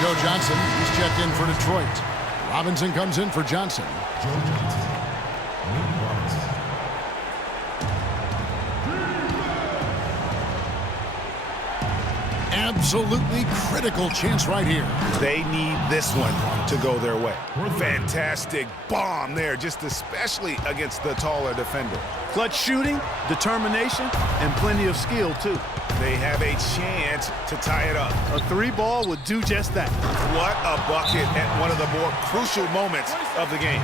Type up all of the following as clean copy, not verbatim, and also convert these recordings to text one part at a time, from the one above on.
Joe Johnson, he's checked in for Detroit. Robinson comes in for Johnson. Joe Johnson. Nate Robinson. Absolutely critical chance right here. They need this one to go their way. Fantastic bomb there, just especially against the taller defender. Clutch shooting, determination, and plenty of skill, too. They have a chance to tie it up. A three ball would do just that. What a bucket at one of the more crucial moments of the game.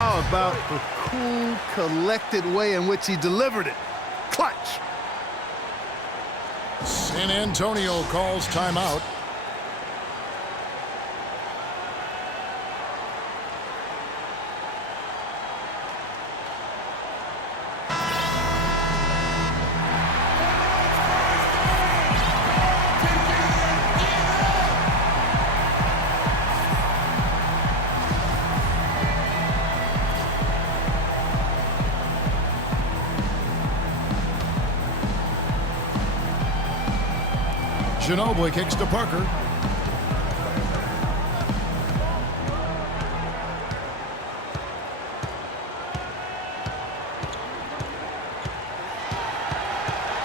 How about the cool, collected way in which he delivered it? Clutch. San Antonio calls timeout. Ginobili kicks to Parker.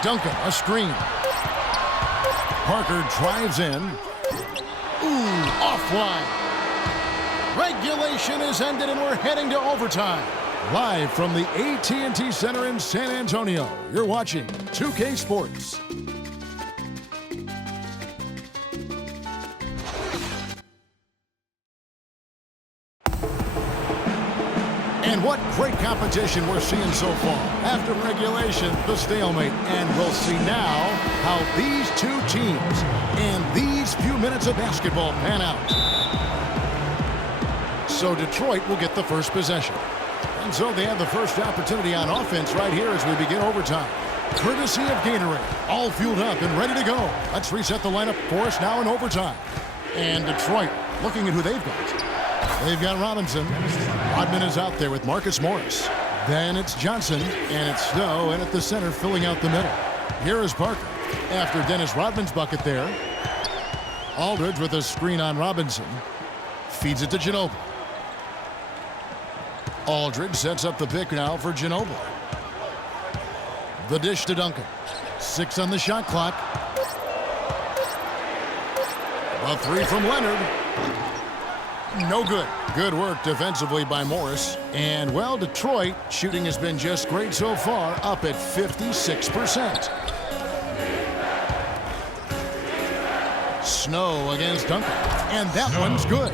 Duncan, a screen. Parker drives in. Ooh, offline. Regulation is ended and we're heading to overtime. Live from the AT&T Center in San Antonio, you're watching 2K Sports. And what great competition we're seeing so far. After regulation, the stalemate. And we'll see now how these two teams and these few minutes of basketball pan out. So Detroit will get the first possession. And so they have the first opportunity on offense right here as we begin overtime. Courtesy of Gatorade. All fueled up and ready to go. Let's reset the lineup for us now in overtime. And Detroit looking at who they've got. They've got Robinson. Rodman is out there with Marcus Morris. Then it's Johnson, and it's Snow, and at the center, filling out the middle. Here is Parker. After Dennis Rodman's bucket there. Aldridge with a screen on Robinson. Feeds it to Ginobili. Aldridge sets up the pick now for Ginobili. The dish to Duncan. 6 on the shot clock. A 3 from Leonard. No good. Good work defensively by Morris. And, well, Detroit shooting has been just great so far, up at 56%. Snow against Duncan. And that one's good.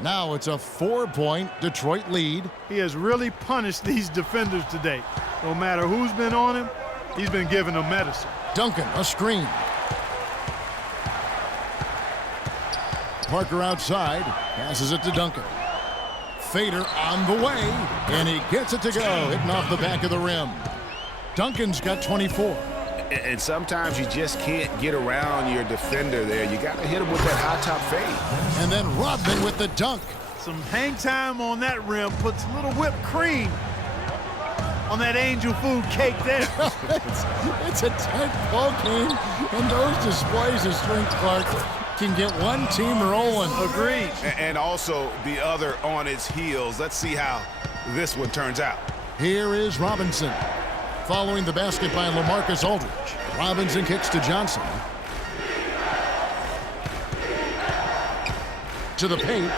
Now it's a 4-point Detroit lead. He has really punished these defenders today. No matter who's been on him, he's been giving them medicine. Duncan, a screen. Parker outside, passes it to Duncan. Fader on the way, and he gets it to go, hitting off the back of the rim. Duncan's got 24. And sometimes you just can't get around your defender there. You got to hit him with that high top fade. And then Rodman with the dunk. Some hang time on that rim puts a little whipped cream on that angel food cake there. it's a tight ball game, and those displays of strength, Clark, can get one team rolling. Agreed. And also the other on its heels. Let's see how this one turns out. Here is Robinson. Following the basket by LaMarcus Aldridge. Robinson kicks to Johnson. To the paint.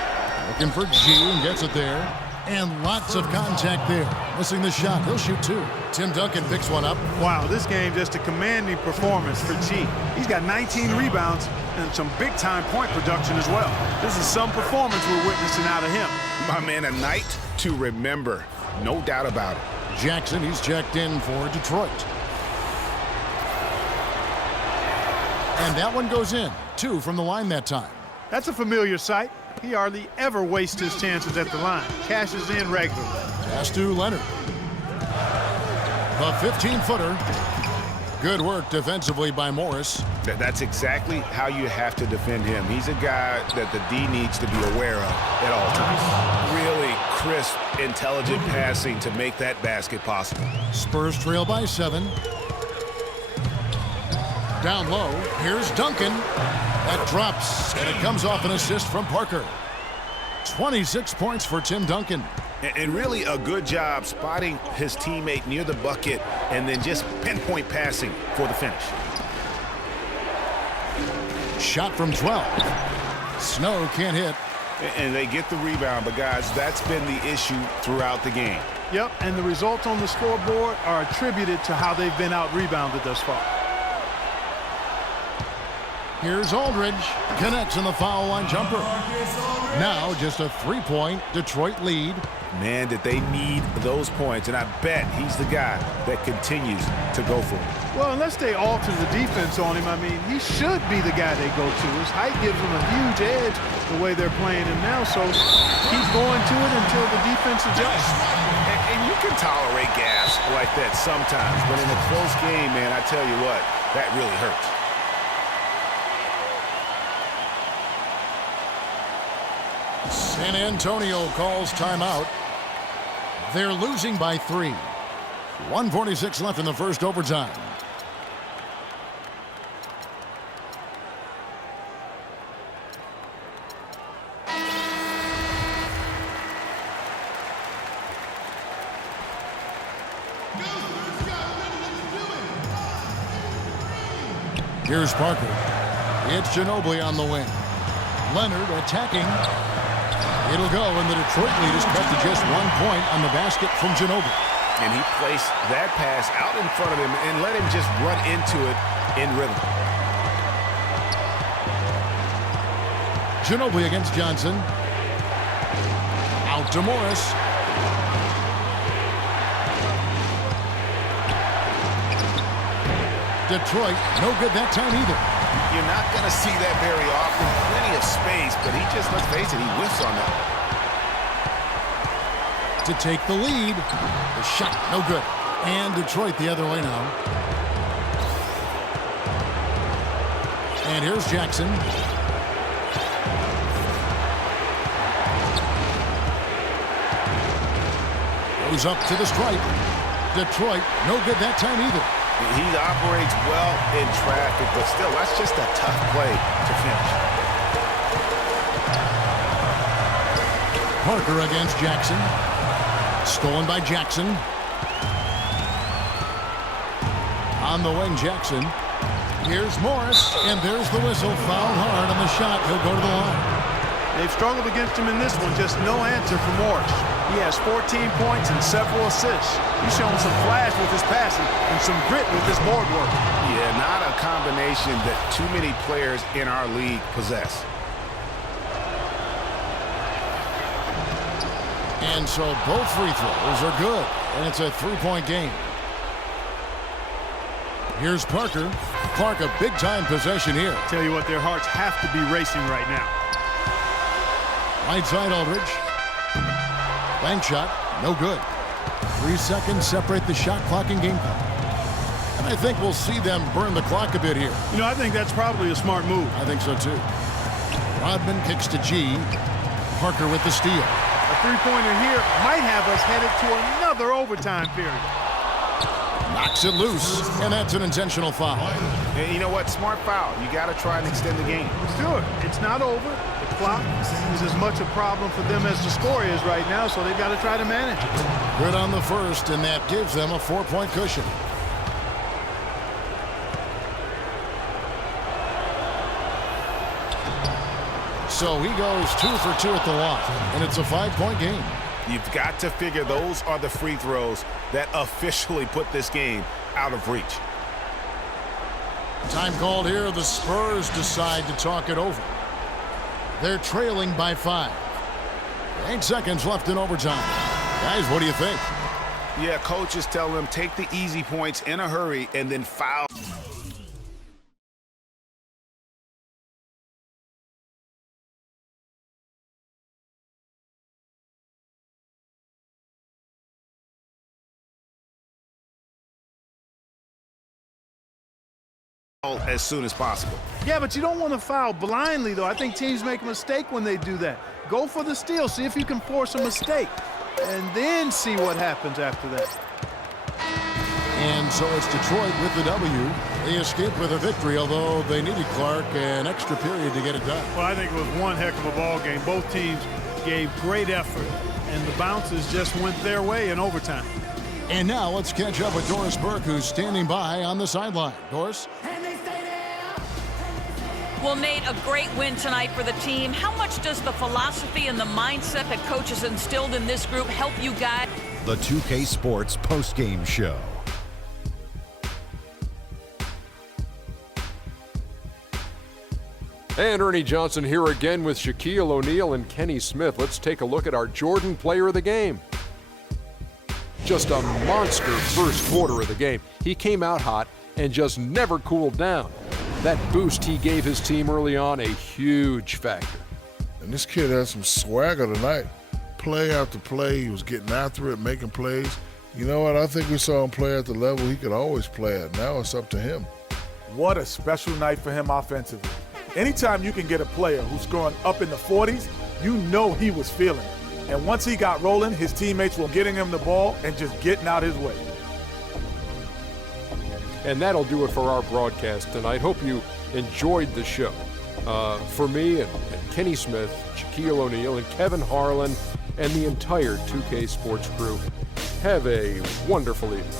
Looking for G and gets it there. And lots of contact there. Missing the shot. He'll shoot 2. Tim Duncan picks one up. Wow, this game just a commanding performance for G. He's got 19 rebounds and some big-time point production as well. This is some performance we're witnessing out of him. My man, a night to remember. No doubt about it. Jackson, he's checked in for Detroit. And that one goes in. 2 from the line that time. That's a familiar sight. He hardly ever wastes his chances at the line. Cashes in regularly. Pass to Leonard. The 15-footer. Good work defensively by Morris. That's exactly how you have to defend him. He's a guy that the D needs to be aware of at all times. Really crisp, intelligent passing to make that basket possible. Spurs trail by 7. Down low. Here's Duncan. That drops, and it comes off an assist from Parker. 26 points for Tim Duncan. And really a good job spotting his teammate near the bucket and then just pinpoint passing for the finish. Shot from 12. Snow can't hit. And they get the rebound, but guys, that's been the issue throughout the game. Yep, and the results on the scoreboard are attributed to how they've been out-rebounded thus far. Here's Aldridge. Connects in the foul line jumper. Now just a 3-point Detroit lead. Man, did they need those points, and I bet he's the guy that continues to go for it. Well, unless they alter the defense on him, I mean, he should be the guy they go to. His height gives him a huge edge the way they're playing him now, so keep going to it until the defense adjusts. And you can tolerate gas like that sometimes, but in a close game, man, I tell you what, that really hurts. San Antonio calls timeout. They're losing by 3. 1:46 left in the first overtime. Here's Parker. It's Ginobili on the wing. Leonard attacking. It'll go, and the Detroit lead is cut to just 1 point on the basket from Ginobili. And he placed that pass out in front of him and let him just run into it in rhythm. Ginobili against Johnson. Out to Morris. Detroit, no good that time either. You're not going to see that very often. Plenty of space, but he just, let's face it, he whiffs on that. To take the lead. The shot, no good. And Detroit the other way now. And here's Jackson. Goes up to the stripe. Detroit, no good that time either. He operates well in traffic, but still, that's just a tough play to finish. Parker against Jackson. Stolen by Jackson. On the wing, Jackson. Here's Morris, and there's the whistle. Fouled hard on the shot. He'll go to the line. They've struggled against him in this one. Just no answer for Morris. He has 14 points and several assists. He's shown some flash with his passing and some grit with his board work. Yeah, not a combination that too many players in our league possess. And so both free throws are good, and it's a 3-point game. Here's Parker. Clark, a big-time possession here. Tell you what, their hearts have to be racing right now. Right side, Aldridge. Bank shot, no good. 3 seconds separate the shot clock and game clock. And I think we'll see them burn the clock a bit here. You know, I think that's probably a smart move. I think so, too. Rodman kicks to G. Parker with the steal. A three-pointer here might have us headed to another overtime period. Knocks it loose, and that's an intentional foul. And you know what? Smart foul. You got to try and extend the game. Sure, it's not over. The clock is as much a problem for them as the score is right now, so they've got to try to manage it. Good on the first, and that gives them a 4-point cushion. So he goes 2 for 2 at the line, and it's a 5-point game. You've got to figure those are the free throws that officially put this game out of reach. Time called here. The Spurs decide to talk it over. They're trailing by 5. 8 seconds left in overtime. Guys, what do you think? Yeah, coaches tell him take the easy points in a hurry and then foul. As soon as possible. Yeah, but you don't want to foul blindly, though. I think teams make a mistake when they do that. Go for the steal. See if you can force a mistake, and then see what happens after that. And so it's Detroit with the W. They escaped with a victory, although they needed Clark an extra period to get it done. Well, I think it was one heck of a ball game. Both teams gave great effort, and the bounces just went their way in overtime. And now let's catch up with Doris Burke, who's standing by on the sideline. Doris? Well, Nate, a great win tonight for the team. How much does the philosophy and the mindset that coaches instilled in this group help you guys? The 2K Sports postgame show. And Ernie Johnson here again with Shaquille O'Neal and Kenny Smith. Let's take a look at our Jordan player of the game. Just a monster first quarter of the game. He came out hot and just never cooled down. That boost he gave his team early on, a huge factor. And this kid has some swagger tonight. Play after play, he was getting after it, making plays. You know what? I think we saw him play at the level he could always play at. Now it's up to him. What a special night for him offensively. Anytime you can get a player who's scoring up in the 40s, you know he was feeling it. And once he got rolling, his teammates were getting him the ball and just getting out his way. And that'll do it for our broadcast tonight. Hope you enjoyed the show. For me and Kenny Smith, Shaquille O'Neal, and Kevin Harlan, and the entire 2K Sports crew, have a wonderful evening.